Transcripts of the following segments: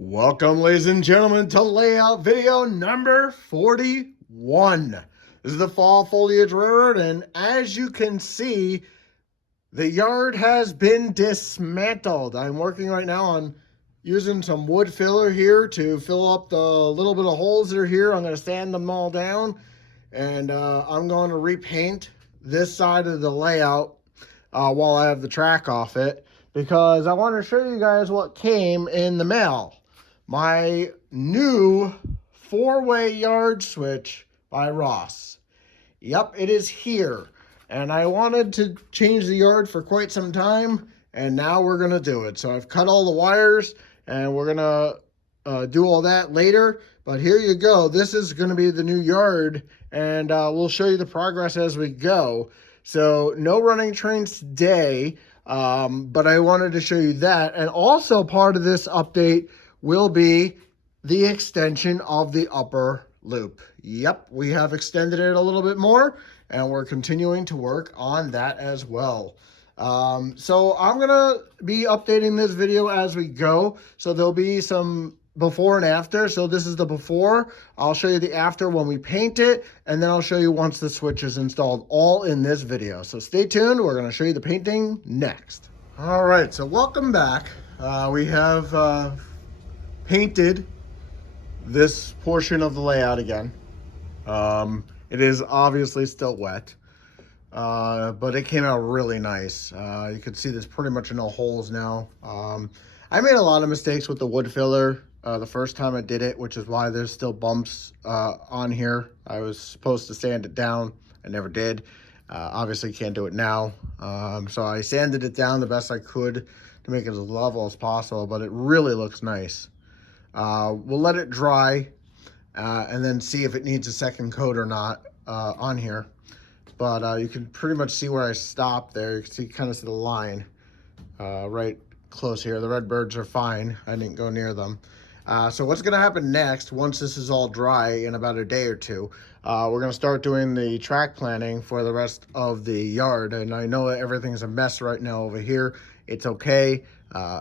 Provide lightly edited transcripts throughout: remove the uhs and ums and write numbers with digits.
Welcome, ladies and gentlemen, to layout video number 41. This is the fall foliage railroad, and as you can see, the yard has been dismantled. I'm working right now on using some wood filler here to fill up the little bit of holes that are here. I'm going to sand them all down, and I'm going to repaint this side of the layout while I have the track off it, because I want to show you guys what came in the mail. My new 4-way yard switch by Ross. Yep, it is here. And I wanted to change the yard for quite some time, and now we're going to do it. So I've cut all the wires, and we're going to do all that later. But here you go. This is going to be the new yard, and we'll show you the progress as we go. So no running trains today, but I wanted to show you that. And also part of this update will be the extension of the upper loop. Yep, we have extended it a little bit more, and we're continuing to work on that as well. So I'm gonna be updating this video as we go. So there'll be some before and after. So this is the before. I'll show you the after when we paint it, and then I'll show you once the switch is installed, all in this video. So stay tuned. We're gonna show you the painting next. All right, so welcome back. We have painted this portion of the layout again. It is obviously still wet, but it came out really nice. You can see there's pretty much no holes now. I made a lot of mistakes with the wood filler the first time I did it, which is why there's still bumps on here. I was supposed to sand it down. I never did. Obviously can't do it now. So I sanded it down the best I could to make it as level as possible, but it really looks nice. We'll let it dry and then see if it needs a second coat or not on here. But you can pretty much see where I stopped there. You can see, kind of see the line right close here. The red birds are fine. I didn't go near them. So what's going to happen next, once this is all dry in about a day or two, we're going to start doing the track planning for the rest of the yard. And I know everything's a mess right now over here. It's okay.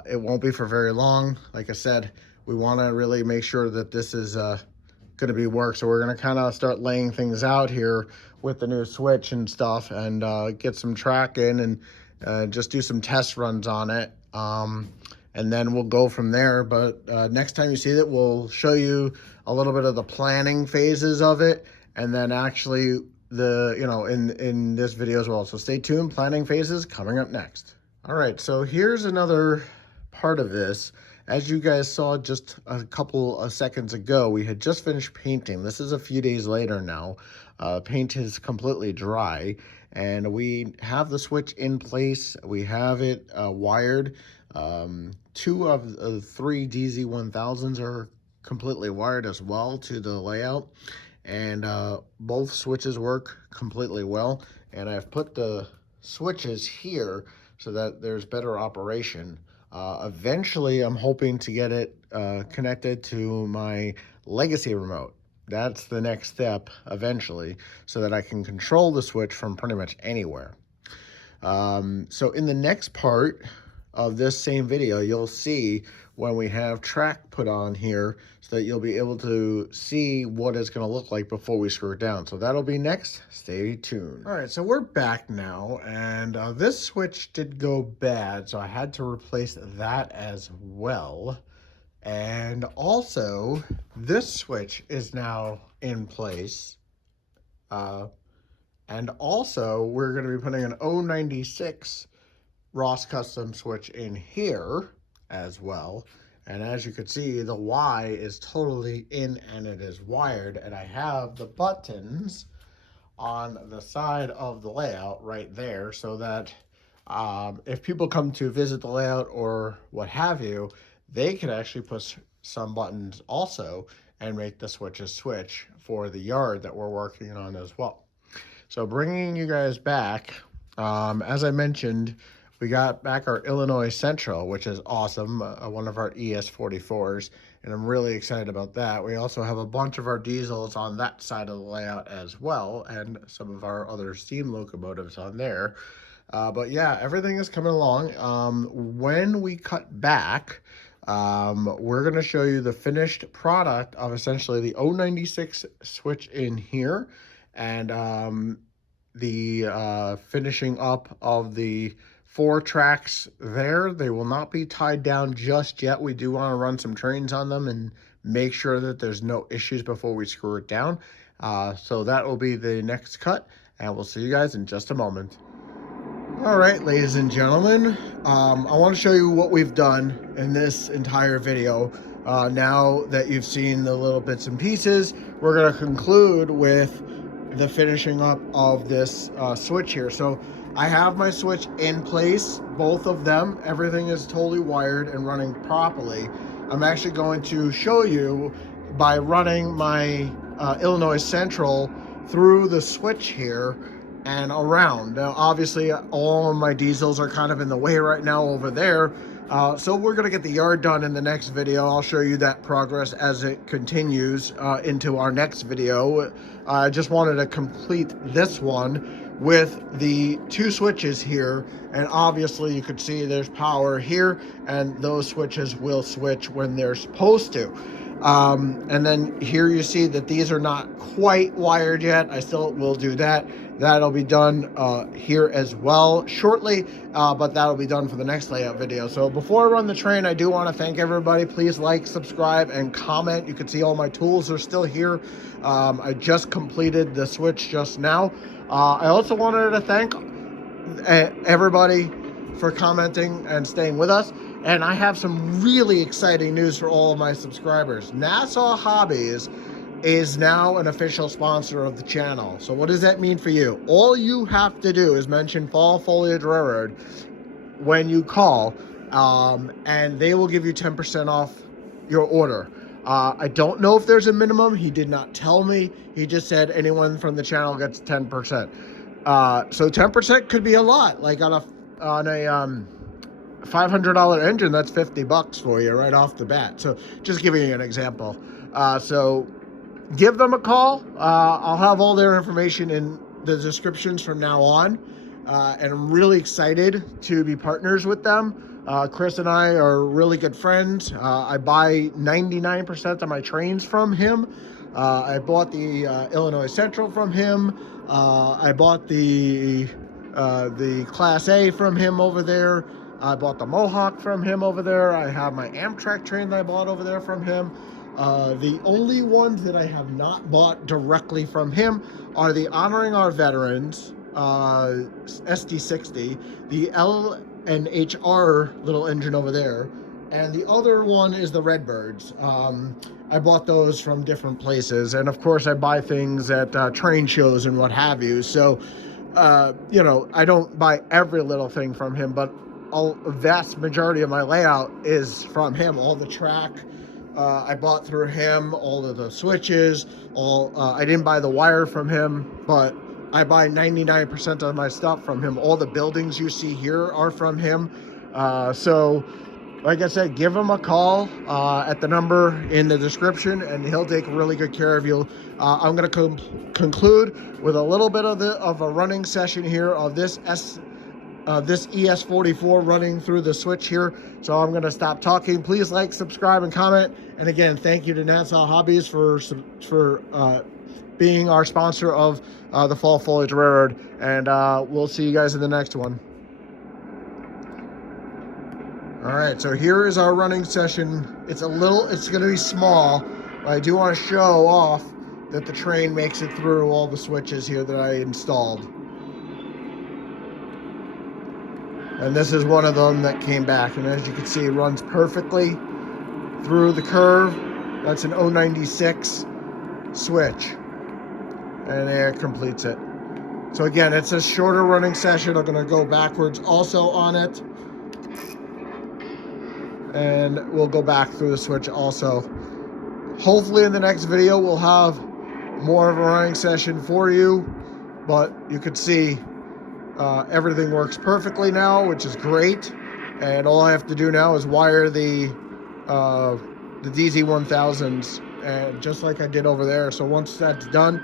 It won't be for very long. Like I said, we want to really make sure that this is going to be work. So we're going to kind of start laying things out here with the new switch and stuff, and get some track in, and just do some test runs on it. And then we'll go from there. But next time you see it, we'll show you a little bit of the planning phases of it, and then actually in this video as well. So stay tuned. Planning phases coming up next. All right, so here's another part of this. As you guys saw just a couple of seconds ago, we had just finished painting. This is a few days later now. Paint is completely dry, and we have the switch in place. We have it wired. 2 of the 3 DZ1000s are completely wired as well to the layout, and both switches work completely well. And I've put the switches here so that there's better operation. Eventually, I'm hoping to get it connected to my legacy remote. That's the next step eventually, so that I can control the switch from pretty much anywhere. So in the next part of this same video, you'll see when we have track put on here, so that you'll be able to see what it's going to look like before we screw it down. So that'll be next. Stay tuned. All right, so we're back now, and this switch did go bad, so I had to replace that as well. And also, this switch is now in place. And also, we're going to be putting an 096 Ross custom switch in here as well. And as you can see, the Y is totally in and it is wired. And I have the buttons on the side of the layout right there, so that if people come to visit the layout or what have you, they can actually push some buttons also and make the switches switch for the yard that we're working on as well. So bringing you guys back, as I mentioned, we got back our Illinois Central, which is awesome, one of our ES44s, and I'm really excited about that. We also have a bunch of our diesels on that side of the layout as well, and some of our other steam locomotives on there. But yeah, everything is coming along. When we cut back, We're going to show you the finished product of essentially the 096 switch in here, and the finishing up of the 4 tracks there. They will not be tied down just yet. We do want to run some trains on them and make sure that there's no issues before we screw it down. So that will be the next cut, and we'll see you guys in just a moment. All right, ladies and gentlemen, I want to show you what we've done in this entire video. Now that you've seen the little bits and pieces, we're going to conclude with the finishing up of this switch here. So I have my switch in place, both of them. Everything is totally wired and running properly. I'm actually going to show you by running my Illinois Central through the switch here and around. Now, obviously, all of my diesels are kind of in the way right now over there. So we're going to get the yard done in the next video. I'll show you that progress as it continues into our next video. I just wanted to complete this one with the 2 switches here. And obviously, you could see there's power here, and those switches will switch when they're supposed to. And then here you see that these are not quite wired yet. I still will do that. That'll be done here as well shortly, but that'll be done for the next layout video. So before I run the train, I do want to thank everybody. Please like, subscribe, and comment. You can see all my tools are still here. I just completed the switch just now. I also wanted to thank everybody for commenting and staying with us. And I have some really exciting news for all of my subscribers. Nassau Hobbies is now an official sponsor of the channel. So what does that mean for you? All you have to do is mention Fall Foliage Railroad when you call, and they will give you 10% off your order. I don't know if there's a minimum. He did not tell me. He just said anyone from the channel gets 10%. So 10% could be a lot. Like on a $500 engine, that's $50 for you right off the bat. So just giving you an example. So give them a call. I'll have all their information in the descriptions from now on. And I'm really excited to be partners with them. Chris and I are really good friends. I buy 99% of my trains from him. I bought the Illinois Central from him. I bought the Class A from him over there. I bought the Mohawk from him over there. I have my Amtrak train that I bought over there from him. The only ones that I have not bought directly from him are the Honoring Our Veterans SD60, the L and HR little engine over there, and the other one is the Redbirds. I bought those from different places, and of course I buy things at train shows and what have you. So, you know, I don't buy every little thing from him, but a vast majority of my layout is from him. All the track I bought through him, all of the switches, I didn't buy the wire from him, but I buy 99% of my stuff from him. All the buildings you see here are from him. So like I said, give him a call at the number in the description, and he'll take really good care of you. I'm going to conclude with a little bit of a running session here of this ES44 running through the switch here. So I'm going to stop talking. Please like, subscribe, and comment. And again, thank you to Nassau Hobbies for being our sponsor of the Fall Foliage Railroad. And we'll see you guys in the next one. All right, so here is our running session. It's going to be small, but I do want to show off that the train makes it through all the switches here that I installed. And this is one of them that came back. And as you can see, it runs perfectly through the curve. That's an 096 switch. And there it completes it. So again, it's a shorter running session. I'm going to go backwards also on it. And we'll go back through the switch also. Hopefully in the next video, we'll have more of a running session for you. But you could see everything works perfectly now, which is great. And all I have to do now is wire the DZ1000s, and just like I did over there. So once that's done,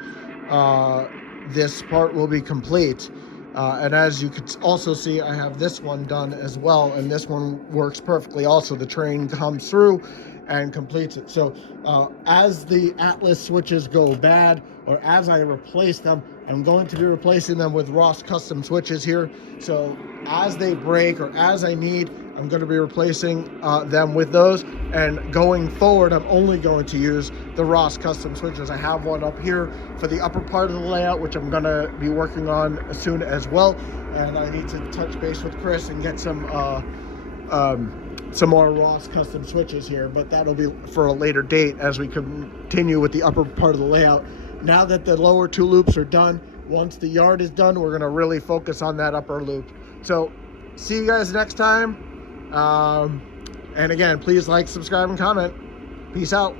this part will be complete. And as you can also see, I have this one done as well, and this one works perfectly also. The train comes through and completes it. So as the Atlas switches go bad, or as I replace them, I'm going to be replacing them with Ross custom switches here. So as they break or as I need, I'm going to be replacing them with those. And going forward, I'm only going to use the Ross custom switches. I have one up here for the upper part of the layout, which I'm going to be working on soon as well. And I need to touch base with Chris and get some more Ross custom switches here, but that'll be for a later date as we continue with the upper part of the layout. Now that the lower two loops are done, once the yard is done, we're going to really focus on that upper loop. So see you guys next time. And again, please like, subscribe, and comment. Peace out.